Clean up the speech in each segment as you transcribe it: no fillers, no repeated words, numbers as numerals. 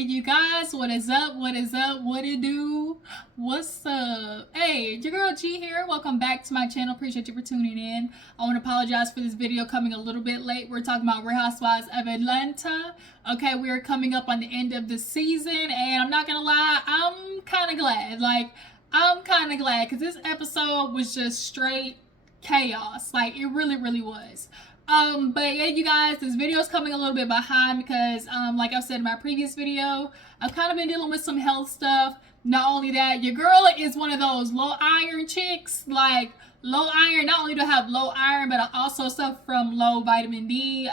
Hey you guys, what is up? What is up? What it do? What's up? Hey, your girl G here. Welcome back to my channel. Appreciate you for tuning in. I want to apologize for this video coming a little bit late. We're talking about Real Housewives of Atlanta. Okay, we are coming up on the end of the season, and I'm not gonna lie, I'm kind of glad. I'm kind of glad because this episode was just straight chaos. Like, it really was. But yeah, you guys, this video is coming a little bit behind because, like I said in my previous video, I've kind of been dealing with some health stuff. Not only that, your girl is one of those low iron chicks. Like, low iron, not only do I have low iron, but I also suffer from low vitamin D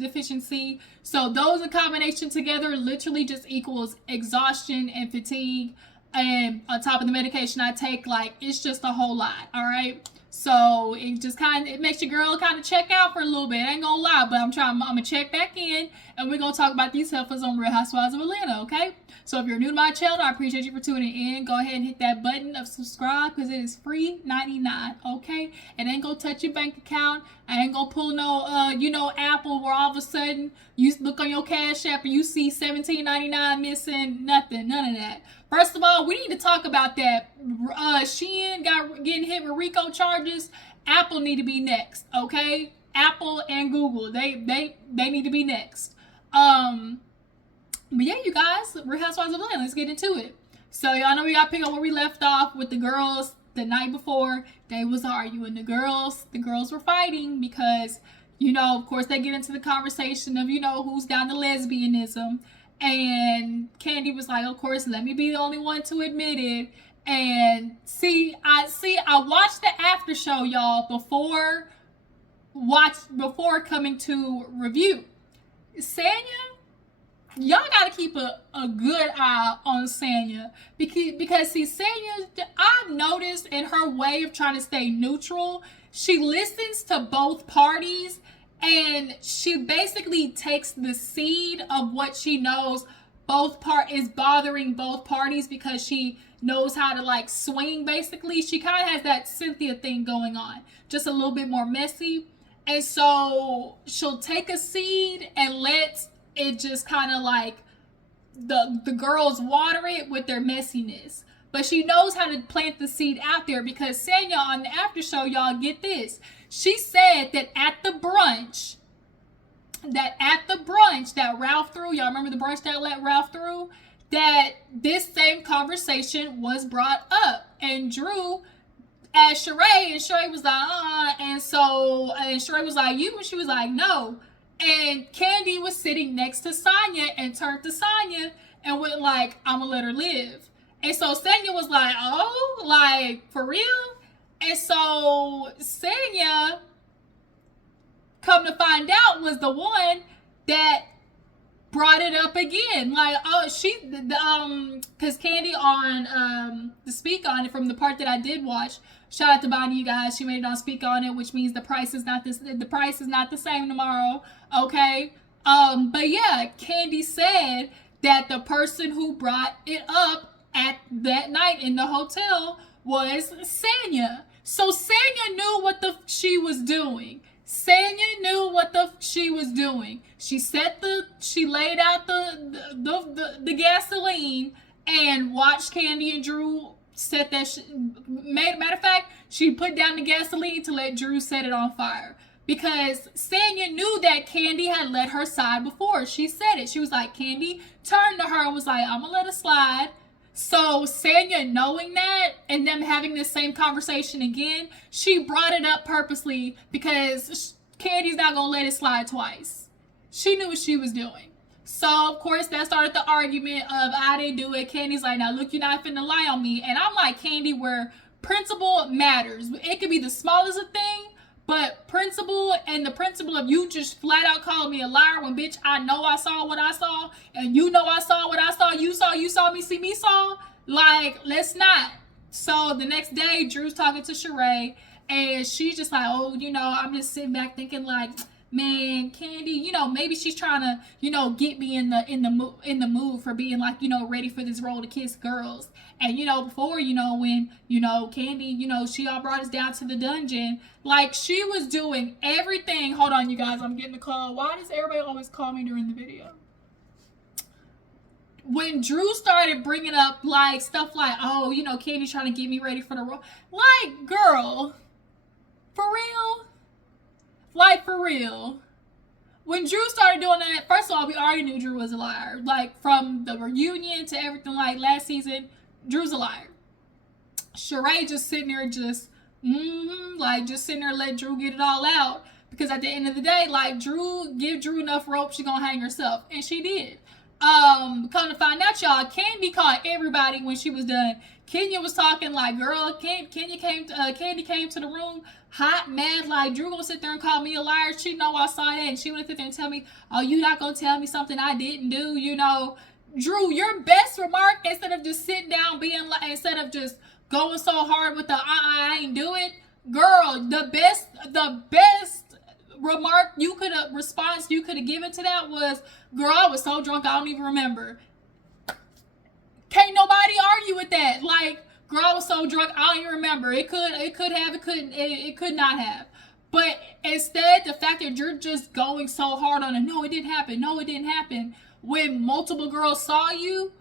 deficiency. So those in combination together literally just equals exhaustion and fatigue. And on top of the medication I take, like, it's just a whole lot, all right? So it just it makes your girl kind of check out for a little bit. I ain't gonna lie, but I'm gonna check back in, and we're gonna talk about these heifers on Real Housewives of Atlanta, okay? So if you're new to my channel, I appreciate you for tuning in. Go ahead and hit that button of subscribe because it is free 99, okay? It ain't gonna touch your bank account. I ain't gonna pull no, Apple where all of a sudden you look on your Cashapp and you see $17.99 missing. Nothing, none of that. First of all, we need to talk about that. Shein getting hit with RICO charges. Apple need to be next, okay? Apple and Google, they need to be next. But yeah, you guys, Real Housewives of Atlanta, let's get into it. So y'all know we got to pick up where we left off with the girls the night before. They was arguing. The girls were fighting because, of course they get into the conversation of, who's down to lesbianism. And Kandi was like, of course, let me be the only one to admit it. And I watched the after show, y'all, before coming to review. Sanya, y'all gotta keep a good eye on Sanya because see, Sanya, I've noticed in her way of trying to stay neutral, she listens to both parties. And she basically takes the seed of what she knows is bothering both parties because she knows how to like swing. Basically, she kind of has that Cynthia thing going on, just a little bit more messy. And so she'll take a seed and let it just kind of like the girls water it with their messiness. But she knows how to plant the seed out there because Sanya on the after show, y'all get this. She said that at the brunch that Ralph threw, y'all remember the brunch that let Ralph through, that this same conversation was brought up. And Drew asked Sheree, and Sheree was like, and Sheree was like, you? And she was like, no. And Kandi was sitting next to Sanya and turned to Sanya and went like, I'm gonna let her live. And so Sanya was like, oh, like, for real? And so Sanya, come to find out, was the one that brought it up again. Like, oh, because Kandi on the Speak On It, from the part that I did watch, shout out to Bonnie, you guys, she made it on Speak On It, which means the price is not the same tomorrow, okay? But yeah, Kandi said that the person who brought it up at that night in the hotel was Sanya. So Sanya knew what she was doing. Sanya knew what she was doing. She laid out the gasoline and watched Kandi and Drew set that. Matter of fact, she put down the gasoline to let Drew set it on fire because Sanya knew that Kandi had let her slide before. She said it. She was like, Kandi turned to her and was like, I'm gonna let it slide. So Sanya, knowing that and them having this same conversation again, she brought it up purposely because Kandi's not going to let it slide twice. She knew what she was doing. So, of course, that started the argument of I didn't do it. Kandi's like, now look, you're not finna lie on me. And I'm like, Kandi, where principle matters. It could be the smallest of thing, but principle and the principle of you just flat out calling me a liar when, bitch, I know I saw what I saw, and you know I saw what I saw, you saw me, see me saw. Like, let's not. So the next day, Drew's talking to Sheree, and she's just like, oh, I'm just sitting back thinking like, man, Kandi, maybe she's trying to, get me in the mood for being like, ready for this role to kiss girls. And, before, when, Kandi, she all brought us down to the dungeon. Like, she was doing everything. Hold on, you guys, I'm getting a call. Why does everybody always call me during the video? when Drew started bringing up like stuff like, oh, you know, Kandi trying to get me ready for the role. Like, girl, for real? Like, for real? When Drew started doing that, first of all, we already knew Drew was a liar. Like, from the reunion to everything like last season, Drew's a liar. Sheree just sitting there just, like, just sitting there let Drew get it all out. Because at the end of the day, like, give Drew enough rope, she gonna hang herself. And she did. Come to find out, y'all, Kandi caught everybody when she was done. Kenya was talking like, girl, Kandi came to the room hot, mad, like, Drew gonna sit there and call me a liar. She know I saw that, and she would sit there and tell me, oh, you not gonna tell me something I didn't do, you know. Drew, your best remark, instead of just sitting down being like, instead of just going so hard with the I ain't do it, girl, the best remark you could have, response you could have given to that was, girl, I was so drunk I don't even remember. Can't nobody argue with that. Like, girl, I was so drunk I don't even remember. It could not have. But instead, the fact that you're just going so hard on it, no, it didn't happen, when multiple girls saw you,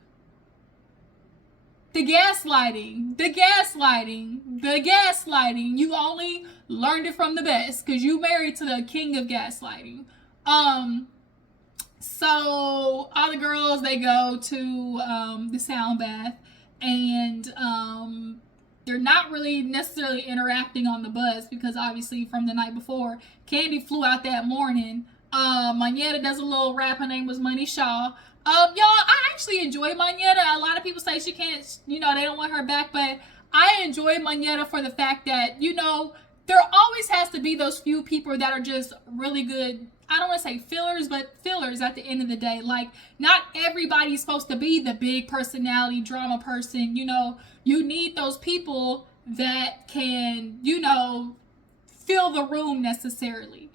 the gaslighting, you only learned it from the best, because you married to the king of gaslighting. So all the girls, they go to the sound bath, and they're not really necessarily interacting on the bus, because obviously from the night before, Kandi flew out that morning. Manetta does a little rap. Her name was Money Shaw. Y'all, I actually enjoy Manetta. A lot of people say she can't, you know, they don't want her back, but I enjoy Manetta for the fact that, you know, there always has to be those few people that are just really good. I don't want to say fillers, but fillers at the end of the day. Like, not everybody's supposed to be the big personality drama person. You know, you need those people that can, you know, fill the room necessarily.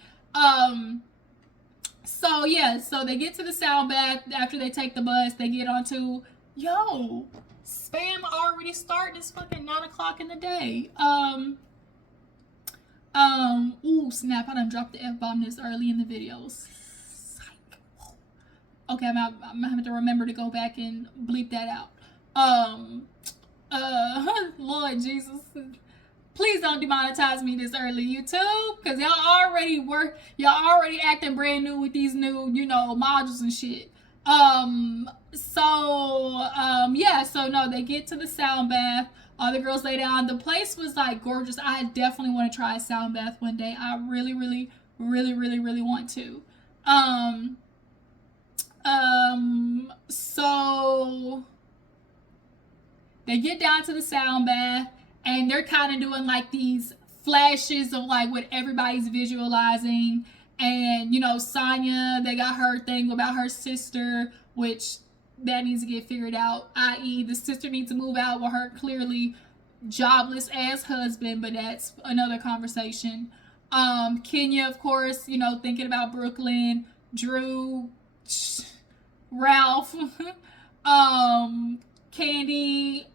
So yeah, so they get to the sound bath after they take the bus. They get onto, spam already starting. It's fucking 9 o'clock in the day. Ooh, snap, I done dropped the F-bomb this early in the videos. Psych. Okay, I'm having to remember to go back and bleep that out. Lord Jesus. Please don't demonetize me this early, YouTube, because y'all already acting brand new with these new, you know, modules and shit. So no, they get to the sound bath. All the girls lay down. The place was like gorgeous. I definitely want to try a sound bath one day. I really want to. So they get down to the sound bath, and they're kind of doing like these flashes of like what everybody's visualizing. And, you know, Sonya, they got her thing about her sister, which that needs to get figured out, i.e. the sister needs to move out with her clearly jobless ass husband, but that's another conversation. Kenya, of course, you know, thinking about Brooklyn, Drew, Ralph, Kandi,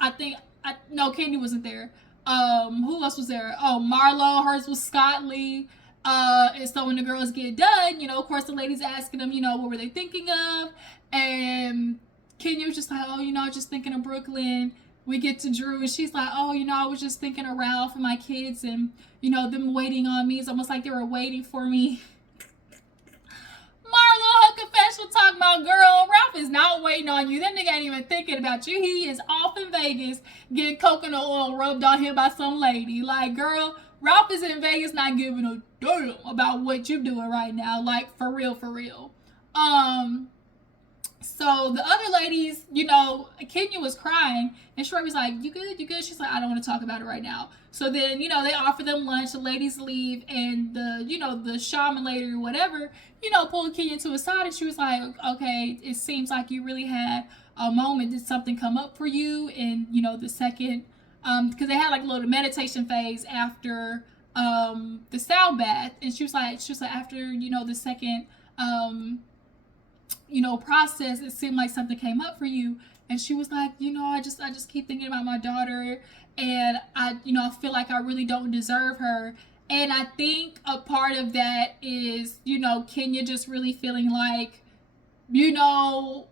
Kandi wasn't there. Who else was there? Oh, Marlo, hers was Scott Lee. And so when the girls get done, you know, of course the ladies asking them, you know, what were they thinking of? And Kenya was just like, oh, you know, just thinking of Brooklyn. We get to Drew, and she's like, oh, you know, I was just thinking of Ralph and my kids, and, you know, them waiting on me. It's almost like they were waiting for me. Marlo, her confessional talking about, girl, Ralph is not waiting on you. That nigga ain't even thinking about you. He is off in Vegas getting coconut oil rubbed on him by some lady. Like, girl, Ralph is in Vegas not giving a damn about what you doing right now. Like, for real. So the other ladies, you know, Kenya was crying, and Sheree was like, you good? She's like, I don't want to talk about it right now. So then, you know, they offer them lunch, the ladies leave, and the, you know, the shaman lady or whatever, you know, pulled Kenya to a side, and she was like, okay, it seems like you really had a moment. Did something come up for you? And, you know, the second, because they had like a little meditation phase after the sound bath, and she was like after, you know, the second you know, process, it seemed like something came up for you. And she was like, you know, I just keep thinking about my daughter, and I feel like I really don't deserve her. And I think a part of that is, you know, Kenya just really feeling like, you know,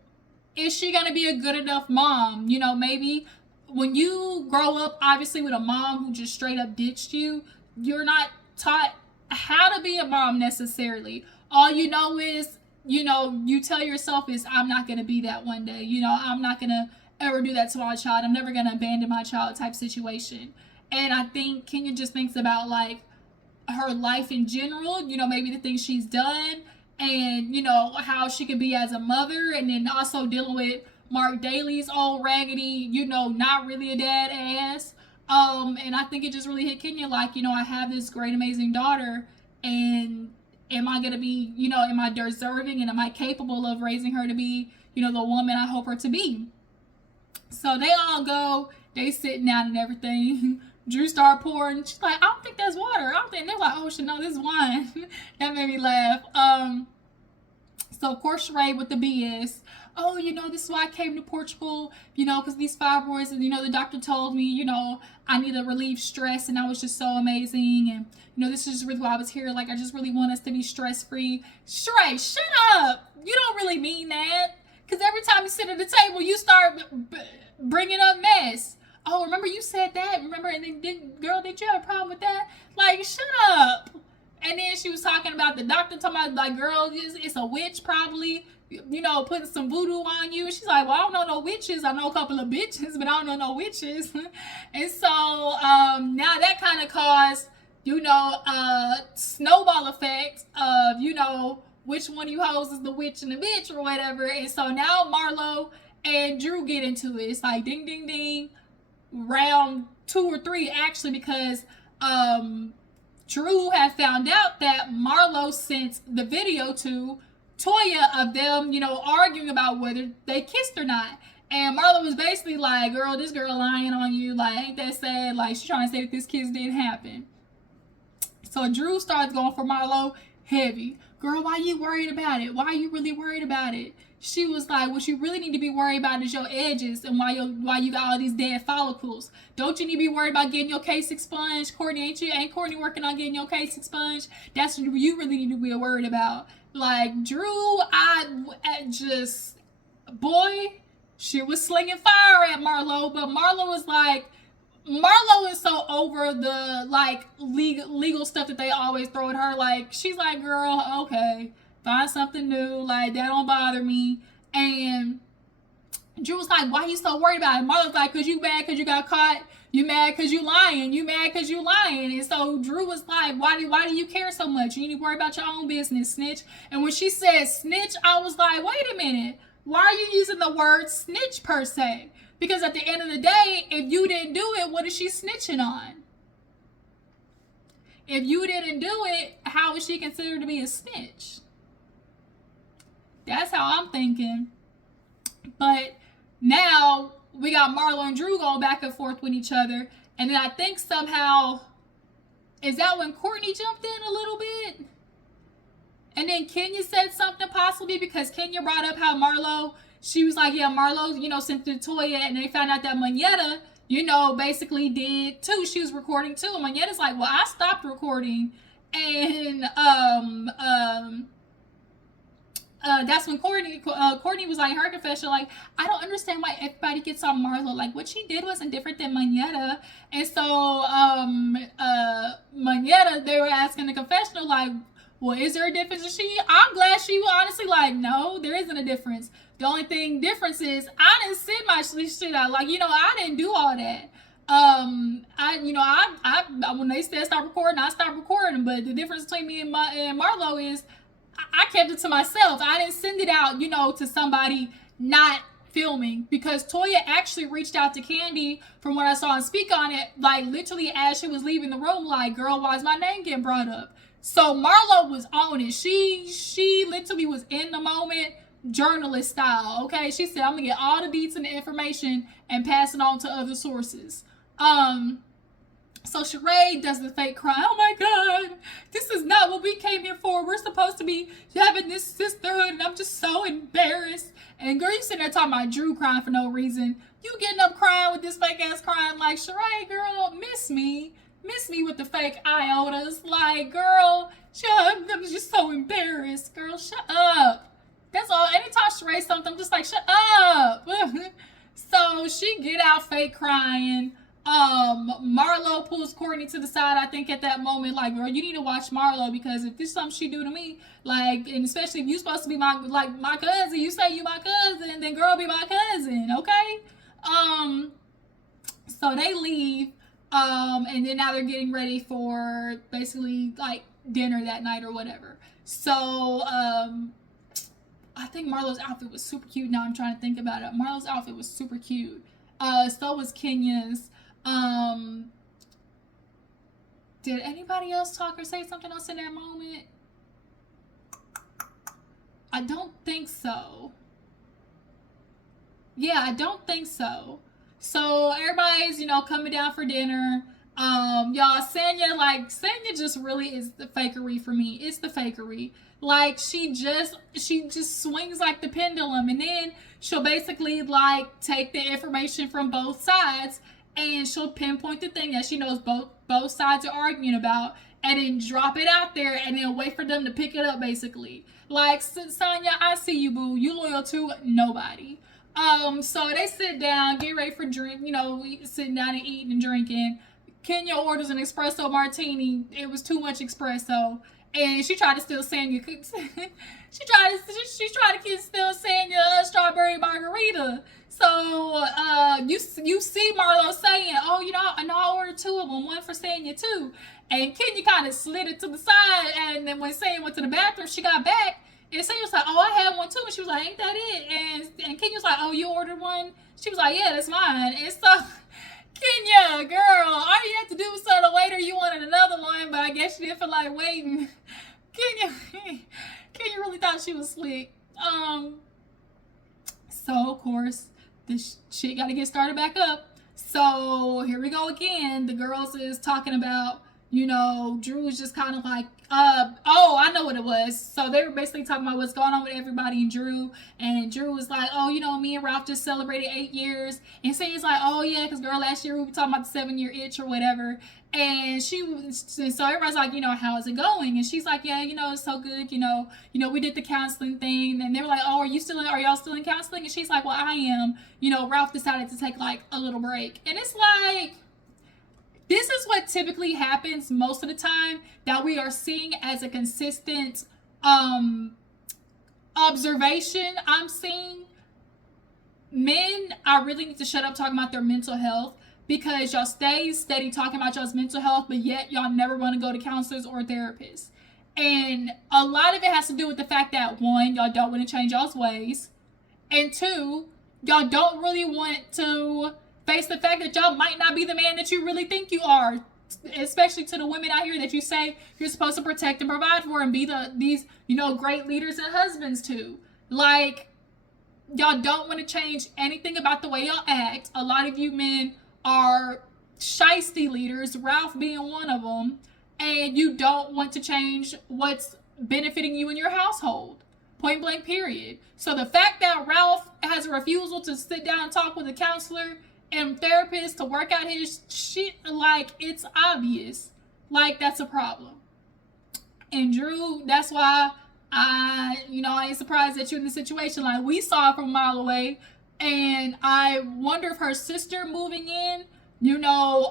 is she going to be a good enough mom? You know, maybe when you grow up, obviously, with a mom who just straight up ditched you, you're not taught how to be a mom necessarily. All you know is, you know, you tell yourself is, I'm not going to be that one day. You know, I'm not going to ever do that to my child. I'm never going to abandon my child type situation. And I think Kenya just thinks about like her life in general, you know, maybe the things she's done and, you know, how she could be as a mother, and then also dealing with Mark Daly's old raggedy, you know, not really a dad ass. And I think it just really hit Kenya like, you know, I have this great, amazing daughter, and am I gonna be, you know, am I deserving and am I capable of raising her to be, you know, the woman I hope her to be? So they all go, they sitting down and everything. Drew started pouring. She's like, I don't think that's water. I don't think. They're like, oh shit, no, this is wine. That made me laugh. So of course Sheree with the BS. Oh, you know, this is why I came to Portugal, you know, because these fibroids, and, you know, the doctor told me, you know, I need to relieve stress, and that was just so amazing. And, you know, this is really why I was here. Like, I just really want us to be stress-free. Sheree, shut up. You don't really mean that. Because every time you sit at the table, you start bringing up mess. Oh, remember you said that? Remember? And then, girl, did you have a problem with that? Like, shut up. And then she was talking about the doctor, talking about, like, girl, it's a witch probably, you know, putting some voodoo on you. She's like, well, I don't know no witches. I know a couple of bitches, but I don't know no witches. And so now that kind of caused, you know, snowball effect of, you know, which one of you hoes is the witch and the bitch or whatever. And so now Marlo and Drew get into it. It's like ding, ding, ding. Round 2 or 3 actually, because Drew had found out that Marlo sent the video to Toya of them, you know, arguing about whether they kissed or not. And Marlo was basically like, girl, this girl lying on you. Like, ain't that sad? Like, she's trying to say that this kiss didn't happen. So Drew starts going for Marlo heavy. Girl, why you worried about it? Why are you really worried about it? She was like, what you really need to be worried about is your edges and why you got all these dead follicles. Don't you need to be worried about getting your case expunged? Courtney, ain't Courtney working on getting your case expunged? That's what you really need to be worried about. Like, Drew, boy, she was slinging fire at Marlo, but Marlo was like, Marlo is so over the, like, legal stuff that they always throw at her. Like, she's like, girl, okay, find something new. Like, that don't bother me. And Drew was like, why you so worried about it? Marlo's like, because you mad because you got caught. You mad because you lying. You mad because you lying. And so Drew was like, why do you care so much? You need to worry about your own business, snitch. And when she said snitch, I was like, wait a minute. Why are you using the word snitch per se? Because at the end of the day, if you didn't do it, what is she snitching on? If you didn't do it, how is she considered to be a snitch? That's how I'm thinking. But now we got Marlo and Drew going back and forth with each other. And then I think somehow, is that when Courtney jumped in a little bit? And then Kenya said something possibly, because Kenya brought up how Marlo, she was like, yeah, Marlo, you know, sent to Toya, and they found out that Moneta, you know, basically did too. She was recording too. And Moneta's like, well, I stopped recording. And that's when Courtney was like, her confession, like, I don't understand why everybody gets on Marlo. Like, what she did wasn't different than Moneta. And so Moneta, they were asking the confessional, like, well, is there a difference? I'm glad she was honestly like, no, there isn't a difference. The only difference is I didn't send my shit out. Like, you know, I didn't do all that. When they said stop recording, I stopped recording. But the difference between me and Marlo is I kept it to myself. I didn't send it out, you know, to somebody not filming, because Toya actually reached out to Kandi, from what I saw and Speak On It, like literally as she was leaving the room, like, girl, why is my name getting brought up? So Marlo was on it. She literally was in the moment, journalist style. Okay, she said, I'm gonna get all the deets and the information and pass it on to other sources. So Sheree does the fake cry. Oh my God, this is not what we came here for. We're supposed to be having this sisterhood, and I'm just so embarrassed. And girl, you sitting there talking about Drew crying for no reason. You getting up crying with this fake ass crying, like, Sheree, girl, miss me with the fake iotas. Like, girl, shut up. I'm just so embarrassed. Girl, shut up. That's all. Anytime Sheree something, I'm just like, shut up. So she get out fake crying. Marlo pulls Courtney to the side, I think, at that moment, like, girl, you need to watch Marlo, because if this is something she do to me, like, and especially if you supposed to be my cousin, you say you my cousin, then girl, be my cousin, okay? So they leave, and then now they're getting ready for basically like dinner that night or whatever. So, I think Marlo's outfit was super cute. Now I'm trying to think about it. Marlo's outfit was super cute. So was Kenya's. Did anybody else talk or say something else in that moment? I don't think so. Yeah, I don't think so. So everybody's, coming down for dinner. Y'all, Sanya just really is the fakery for me. It's the fakery. Like, she just swings like the pendulum, and then she'll basically like take the information from both sides, and she'll pinpoint the thing that she knows both sides are arguing about, and then drop it out there, and then wait for them to pick it up, basically. Like, Sanya, I see you, boo. You loyal to nobody. So they sit down, get ready for drink, sitting down and eating and drinking. Kenya orders an espresso martini. It was too much espresso. And she tried to steal Sanya. she tried to steal Sanya a strawberry margarita. So, you see Marlo saying, oh, I ordered two of them, one for Sanya too. And Kenya kind of slid it to the side, and then when Sanya went to the bathroom, she got back, and Sanya was like, oh, I had one too. And she was like, ain't that it? And Kenya was like, oh, you ordered one? She was like, yeah, that's mine. And so, Kenya, girl, all you had to do was tell the waiter you wanted another one, but I guess she didn't feel like waiting. Kenya really thought she was slick. So, of course, this shit got to get started back up. So, here we go again. The girls is talking about, Drew was just kind of like, I know what it was. So they were basically talking about what's going on with everybody and Drew was like, oh, me and Ralph just celebrated 8 years. And Sandy's like, oh yeah, because girl, last year we were talking about the 7-year itch or whatever. And so everybody's like, how is it going? And she's like, yeah, it's so good. We did the counseling thing. And they were like, oh, are y'all still in counseling? And she's like, well, I am. Ralph decided to take like a little break. And it's like, this is what typically happens most of the time, that we are seeing as a consistent observation I'm seeing. Men, I really need to shut up talking about their mental health, because y'all stay steady talking about y'all's mental health, but yet y'all never want to go to counselors or therapists. And a lot of it has to do with the fact that, one, y'all don't want to change y'all's ways, and two, y'all don't really want to face the fact that y'all might not be the man that you really think you are, especially to the women out here that you say you're supposed to protect and provide for and be these great leaders and husbands to. Like, y'all don't want to change anything about the way y'all act. A lot of you men are shiesty leaders, Ralph being one of them, and you don't want to change what's benefiting you in your household. Point blank, period. So the fact that Ralph has a refusal to sit down and talk with a counselor and therapist to work out his shit, like, it's obvious. Like, that's a problem. And Drew, that's why I ain't surprised that you're in the situation. Like, we saw it from a mile away. And I wonder if her sister moving in,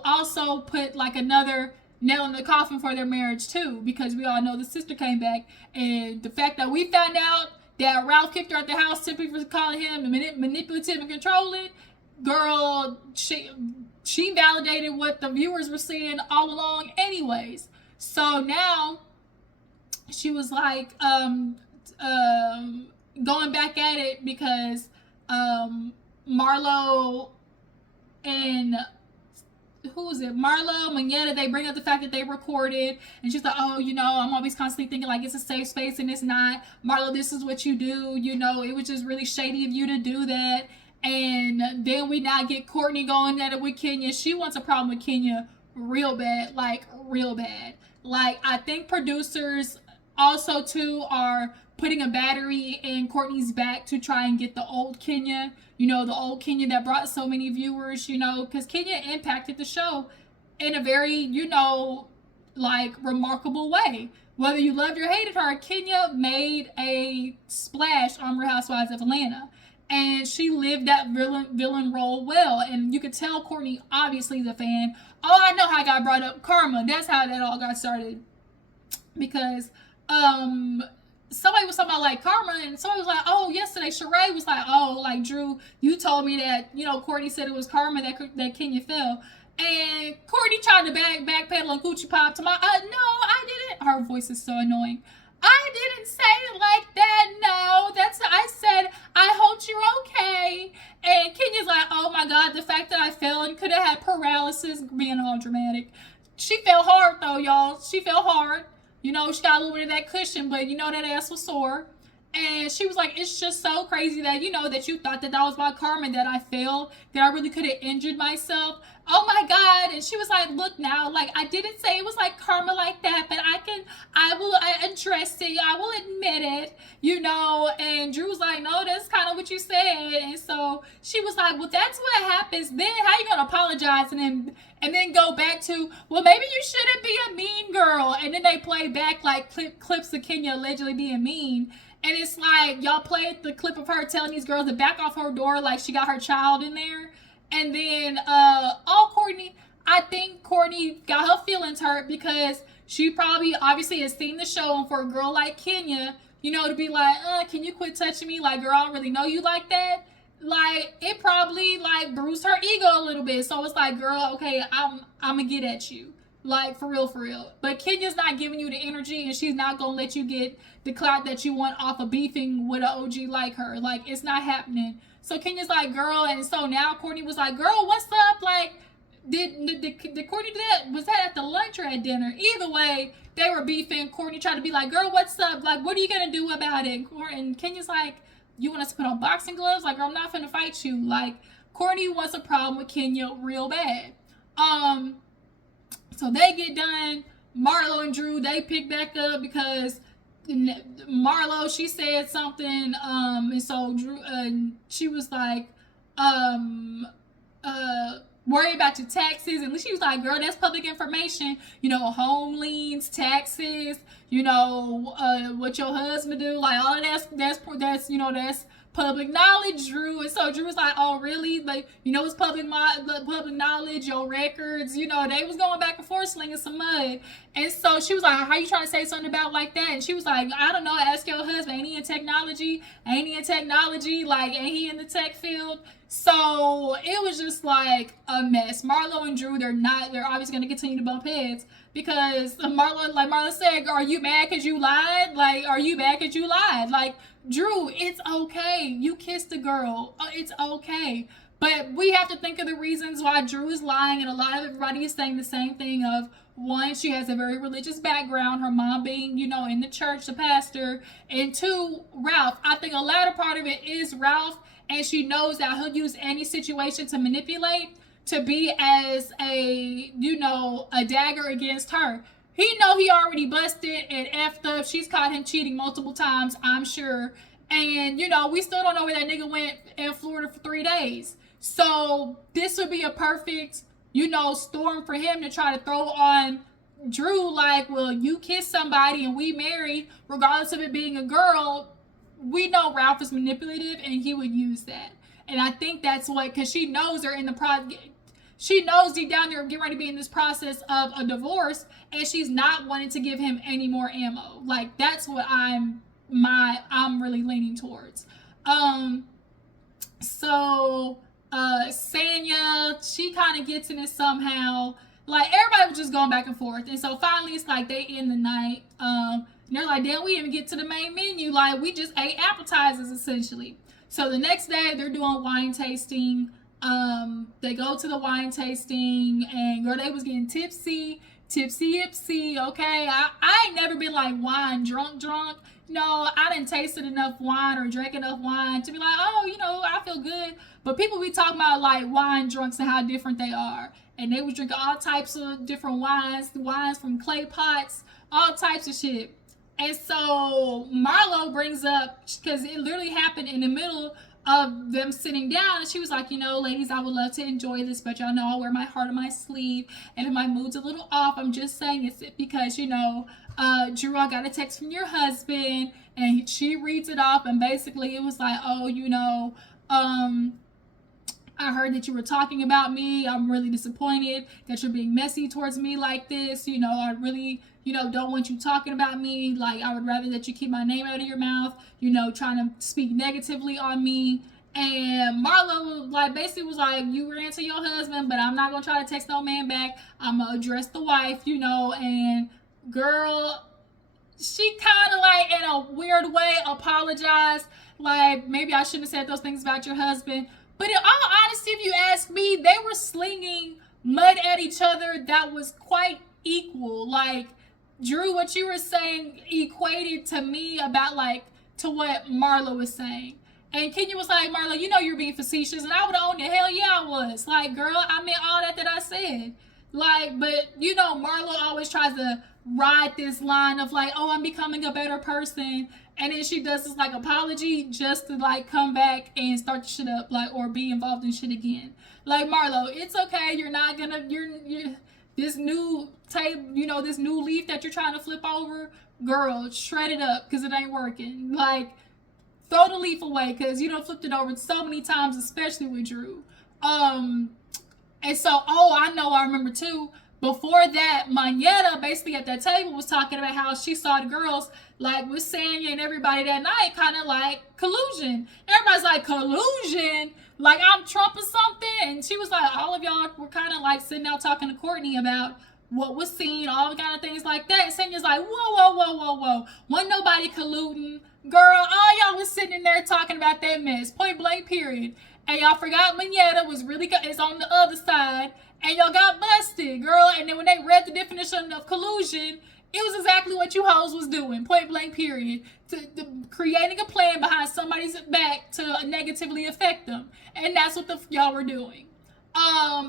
also put like another nail in the coffin for their marriage too. Because we all know the sister came back. And the fact that we found out that Ralph kicked her out the house simply for calling him manipulative and controlling, girl, she validated what the viewers were seeing all along anyways. So now she was like going back at it because Marlo and Marlo, Manetta, they bring up the fact that they recorded, and she's like, oh, I'm always constantly thinking like it's a safe space, and it's not. Marlo, this is what you do, it was just really shady of you to do that. And then we now get Courtney going at it with Kenya. She wants a problem with Kenya real bad, like real bad. Like, I think producers also too are putting a battery in Courtney's back to try and get the old Kenya, the old Kenya that brought so many viewers, because Kenya impacted the show in a very, like, remarkable way. Whether you loved or hated her, Kenya made a splash on Real Housewives of Atlanta. And she lived that villain role well. And you could tell Courtney obviously is a fan. Oh, I know how I got brought up. Karma. That's how that all got started. Because somebody was talking about like karma, and somebody was like, oh, yesterday Sheree was like, oh, like Drew, you told me that, you know, Courtney said it was karma that Kenya fell. And Courtney tried to backpedal on Gucci Pop to my, no, I didn't. Her voice is so annoying. I didn't say it like that. No, I said, I hope you're okay. And Kenya's like, oh my God, the fact that I fell and could have had paralysis, being all dramatic. She fell hard though, y'all. She fell hard. You know, she got a little bit of that cushion, but you know that ass was sore. And she was like, it's just so crazy that, you know, that you thought that was my karma, that I fell, that I really could have injured myself. Oh my God. And she was like, look now, like, I didn't say it was like karma like that, but I will address it. I will admit it, you know. And Drew was like, no, that's kind of what you said. And so she was like, well, that's what happens. Then how you going to apologize and then go back to, well, maybe you shouldn't be a mean girl. And then they play back like clips of Kenya allegedly being mean. And it's like, y'all played the clip of her telling these girls to back off her door like she got her child in there. And then, Courtney, I think Courtney got her feelings hurt because she probably obviously has seen the show, and for a girl like Kenya, you know, to be like, can you quit touching me? Like, girl, I don't really know you like that. Like, it probably, like, bruised her ego a little bit. So it's like, girl, okay, I'm gonna get at you. Like, for real, for real. But Kenya's not giving you the energy, and she's not gonna let you get the clout that you want off of beefing with an OG like her. Like, it's not happening. So Kenya's like, girl, and so now Courtney was like, girl, what's up? Like, did Courtney do that? Was that at the lunch or at dinner? Either way, they were beefing. Courtney tried to be like, girl, what's up? Like, what are you gonna do about it? And Kenya's like, you want us to put on boxing gloves? Like, girl, I'm not finna fight you. Like, Courtney wants a problem with Kenya real bad. So they get done. Marlo and Drew, they pick back up because Marlo, she said something, and so Drew, she was like, worry about your taxes, and she was like, girl, that's public information, you know, home liens, taxes, you know, what your husband do, like, all of that's you know, that's public knowledge, Drew. And so Drew was like, oh, really? Like, you know, it's public knowledge, your records, you know, they was going back and forth slinging some mud. And so she was like, how you trying to say something about like that? And she was like, I don't know, ask your husband. Ain't he in technology? Like, ain't he in the tech field? So it was just like a mess. Marlo and Drew, they're obviously going to continue to bump heads because Marlo said, are you mad because you lied? Like, are you mad because you lied? Like, Drew, it's okay. You kissed the girl. It's okay. But we have to think of the reasons why Drew is lying, and a lot of everybody is saying the same thing of, one, she has a very religious background, her mom being, you know, in the church, the pastor, and two, Ralph. I think a latter part of it is Ralph, and she knows that he'll use any situation to manipulate to be as a, you know, a dagger against her. He know he already busted and effed up. She's caught him cheating multiple times, I'm sure. And, you know, we still don't know where that nigga went in Florida for 3 days. So this would be a perfect, you know, storm for him to try to throw on Drew. Like, well, you kissed somebody and we married, regardless of it being a girl. We know Ralph is manipulative and he would use that. And I think that's what, because she knows they're in the process. She knows deep down they're getting ready to be in this process of a divorce, and she's not wanting to give him any more ammo. Like, that's what I'm really leaning towards. So Sanya, she kind of gets in it somehow. Like, everybody was just going back and forth, and so finally it's like they end the night. And they're like, damn, we didn't even get to the main menu. Like, we just ate appetizers essentially. So the next day they're doing wine tasting. They go to the wine tasting, and girl, they was getting tipsy, okay? I ain't never been like wine drunk. No, I didn't tasted enough wine or drank enough wine to be like, oh, you know, I feel good. But people be talking about like wine drunks and how different they are. And they was drinking all types of different wines from clay pots, all types of shit. And so Marlo brings up, because it literally happened in the middle of them sitting down, and she was like, ladies, I would love to enjoy this, but y'all know I wear my heart on my sleeve, and if my mood's a little off, I'm just saying it's because, Drew, I got a text from your husband, and she reads it off, and basically it was like, oh, I heard that you were talking about me. I'm really disappointed that you're being messy towards me like this. I really, don't want you talking about me. Like, I would rather that you keep my name out of your mouth, trying to speak negatively on me. And Marlo, like, basically was like, you ran to your husband, but I'm not going to try to text no man back. I'm going to address the wife, and girl, she kind of, like, in a weird way apologized. Like, maybe I shouldn't have said those things about your husband. But in all honesty, if you ask me, they were slinging mud at each other that was quite equal. Like, Drew, what you were saying equated to me about, like, to what Marlo was saying. And Kenya was like, Marlo, you're being facetious. And I would own it. Hell yeah, I was. Like, girl, I meant all that I said. Like, but, Marlo always tries to ride this line of, like, oh, I'm becoming a better person. And then she does this, like, apology just to, like, come back and start the shit up, like, or be involved in shit again. Like, Marlo, it's okay. You're not gonna, you're this new table, this new leaf that you're trying to flip over, girl, shred it up because it ain't working. Like, throw the leaf away because you done flipped it over so many times, especially with Drew. And so, I remember too, before that, Manetta basically at that table was talking about how she saw the girls, like, with Sanya and everybody that night, kind of like collusion. Everybody's like, collusion? Like, I'm Trump or something? And she was like, all of y'all were kind of like sitting out talking to Courtney about what was seen, all the kind of things like that. And Sanya's like, whoa. Wasn't nobody colluding. Girl, all y'all was sitting in there talking about that mess. Point blank, period. And y'all forgot Manetta was really is on the other side. And y'all got busted, girl. And then when they read the definition of collusion, it was exactly what you hoes was doing. Point blank, period. Creating a plan behind somebody's back to negatively affect them. And that's what y'all were doing.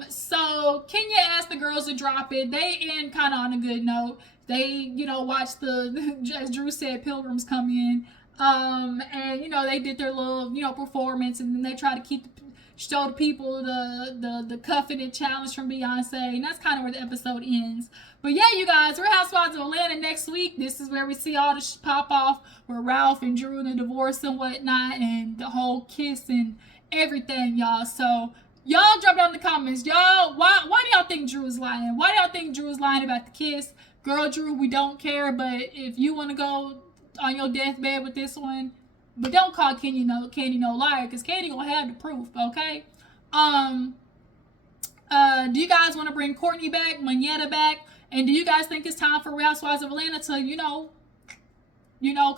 So Kenya asked the girls to drop it. They end kind of on a good note. They, watched as Drew said, pilgrims come in. And, they did their little, performance. And then they try to show the people the cuffing challenge from Beyonce, and that's kind of where the episode ends. But yeah, you guys, we're Housewives of Atlanta next week. This is where we see all the pop off with Ralph and Drew and the divorce and whatnot, and the whole kiss and everything, y'all. So y'all drop down in the comments, y'all. Why do y'all think Drew is lying? Why do y'all think Drew is lying about the kiss? Girl, Drew, we don't care, but if you want to go on your deathbed with this one, but don't call Kandi no liar, because Kandi gonna have the proof, okay? Do you guys want to bring Courtney back, Manetta back? And do you guys think it's time for Real Housewives of Atlanta to,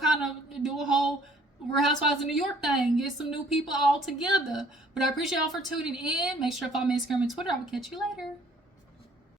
kind of do a whole Real Housewives of New York thing, get some new people all together? But I appreciate y'all for tuning in. Make sure to follow me on Instagram and Twitter. I will catch you later.